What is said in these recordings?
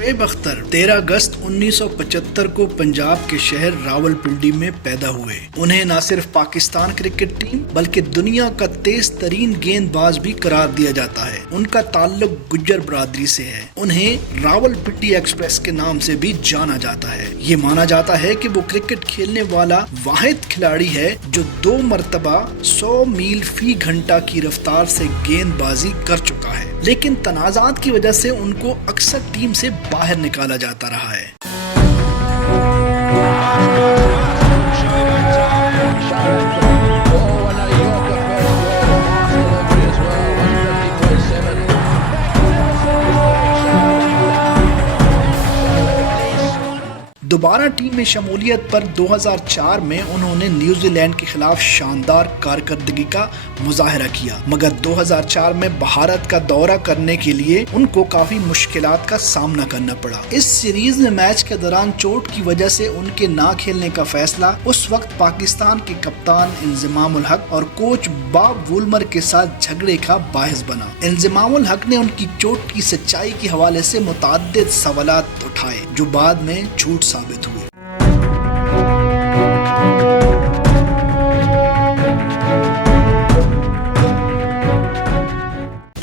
شعیب اختر 13 اگست 1975 کو پنجاب کے شہر راولپنڈی میں پیدا ہوئے۔ انہیں نہ صرف پاکستان کرکٹ ٹیم بلکہ دنیا کا تیز ترین گیند باز بھی قرار دیا جاتا ہے۔ ان کا تعلق گجر برادری سے ہے۔ انہیں راولپنڈی ایکسپریس کے نام سے بھی جانا جاتا ہے۔ یہ مانا جاتا ہے کہ وہ کرکٹ کھیلنے والا واحد کھلاڑی ہے جو 2 مرتبہ 100 میل فی گھنٹہ کی رفتار سے گیند بازی کر چکا ہے، لیکن تنازعات کی وجہ سے ان کو اکثر ٹیم سے باہر نکالا جاتا رہا ہے۔ دوبارہ ٹیم میں شمولیت پر 2004 میں انہوں نے نیوزی لینڈ کے خلاف شاندار کارکردگی کا مظاہرہ کیا، مگر 2004 میں بھارت کا دورہ کرنے کے لیے ان کو کافی مشکلات کا سامنا کرنا پڑا۔ اس سیریز میں میچ کے دوران چوٹ کی وجہ سے ان کے نہ کھیلنے کا فیصلہ اس وقت پاکستان کے کپتان انضمام الحق اور کوچ باب وولمر کے ساتھ جھگڑے کا باعث بنا۔ انضمام الحق نے ان کی چوٹ کی سچائی کے حوالے سے متعدد سوالات اٹھائے جو بعد میں جھوٹ ثابت ہوئے۔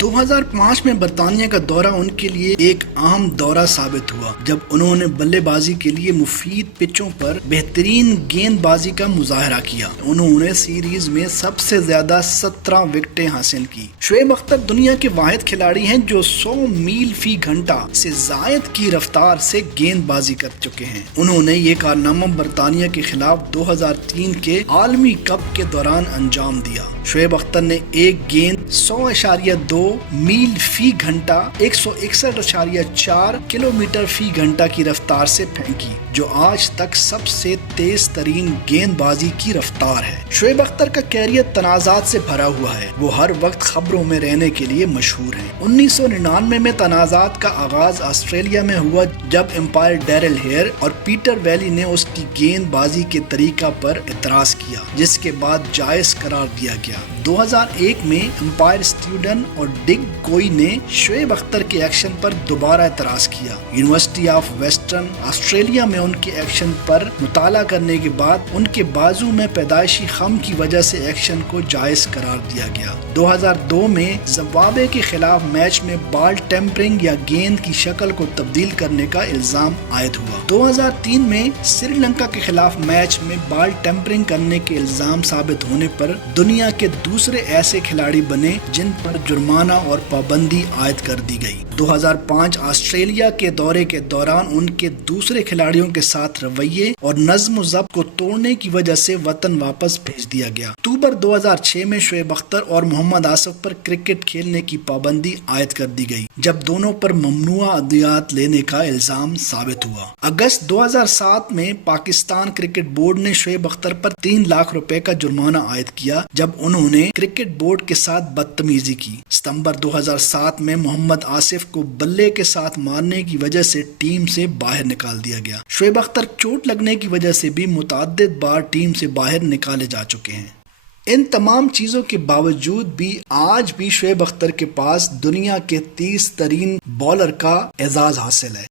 2005 میں برطانیہ کا دورہ ان کے لیے ایک اہم دورہ ثابت ہوا جب انہوں نے بلے بازی کے لیے مفید پچوں پر بہترین گیند بازی کا مظاہرہ کیا۔ انہوں نے سیریز میں سب سے زیادہ 17 وکٹیں حاصل کی۔ شعیب اختر دنیا کے واحد کھلاڑی ہیں جو 100 میل فی گھنٹہ سے زائد کی رفتار سے گیند بازی کر چکے ہیں۔ انہوں نے یہ کارنامہ برطانیہ کے خلاف 2003 کے عالمی کپ کے دوران انجام دیا۔ شعیب اختر نے ایک گیند 100.2 میل فی گھنٹہ 161.4 کلومیٹر فی گھنٹہ کی رفتار سے پھینکی، جو آج تک سب سے تیز ترین گیند بازی کی رفتار ہے۔ شعیب اختر کا کیریئر تنازعات سے بھرا ہوا ہے۔ وہ ہر وقت خبروں میں رہنے کے لیے مشہور ہیں۔ 1999 میں تنازعات کا آغاز آسٹریلیا میں ہوا جب امپائر ڈیرل ہیئر اور پیٹر ویلی نے اس کی گیند بازی کے طریقہ پر اعتراض کیا، جس کے بعد جائز قرار دیا گیا۔ 2001 میں امپائر اسٹیوڈن اور ڈگ کوئی نے شعیب اختر کے ایکشن پر دوبارہ اعتراض کیا۔ یونیورسٹی آف ویسٹرن آسٹریلیا میں ان کے ایکشن پر مطالعہ کرنے کے بعد ان کے بازو میں پیدائشی خم کی وجہ سے ایکشن کو جائز قرار دیا گیا۔ 2002 میں زمبابوے کے خلاف میچ میں بال ٹیمپرنگ یا گیند کی شکل کو تبدیل کرنے کا الزام عائد ہوا۔ 2003 میں سری لنکا کے خلاف میچ میں بال ٹیمپرنگ کرنے کے الزام ثابت ہونے پر دنیا کے دوسرے ایسے کھلاڑی بنے جن پر جرمانہ اور پابندی عائد کر دی گئی۔ 2005 آسٹریلیا کے دورے کے دوران ان کے دوسرے کھلاڑیوں کے ساتھ رویے اور نظم و ضبط کو توڑنے کی وجہ سے وطن واپس بھیج دیا گیا۔ اکتوبر 2006 میں شعیب اختر اور محمد آصف پر کرکٹ کھیلنے کی پابندی عائد کر دی گئی جب دونوں پر ممنوعہ ادویات لینے کا الزام ثابت ہوا۔ اگست 2007 میں پاکستان کرکٹ بورڈ نے شعیب اختر پر 3 لاکھ روپے کا جرمانہ عائد کیا جب انہوں نے کرکٹ بورڈ کے ساتھ بدتمیزی کی۔ ستمبر 2007 میں محمد آصف کو بلے کے ساتھ مارنے کی وجہ سے ٹیم سے باہر نکال دیا گیا۔ شعیب اختر چوٹ لگنے کی وجہ سے بھی متعدد بار ٹیم سے باہر نکالے جا چکے ہیں۔ ان تمام چیزوں کے باوجود بھی آج بھی شعیب اختر کے پاس دنیا کے تیز ترین بالر کا اعزاز حاصل ہے۔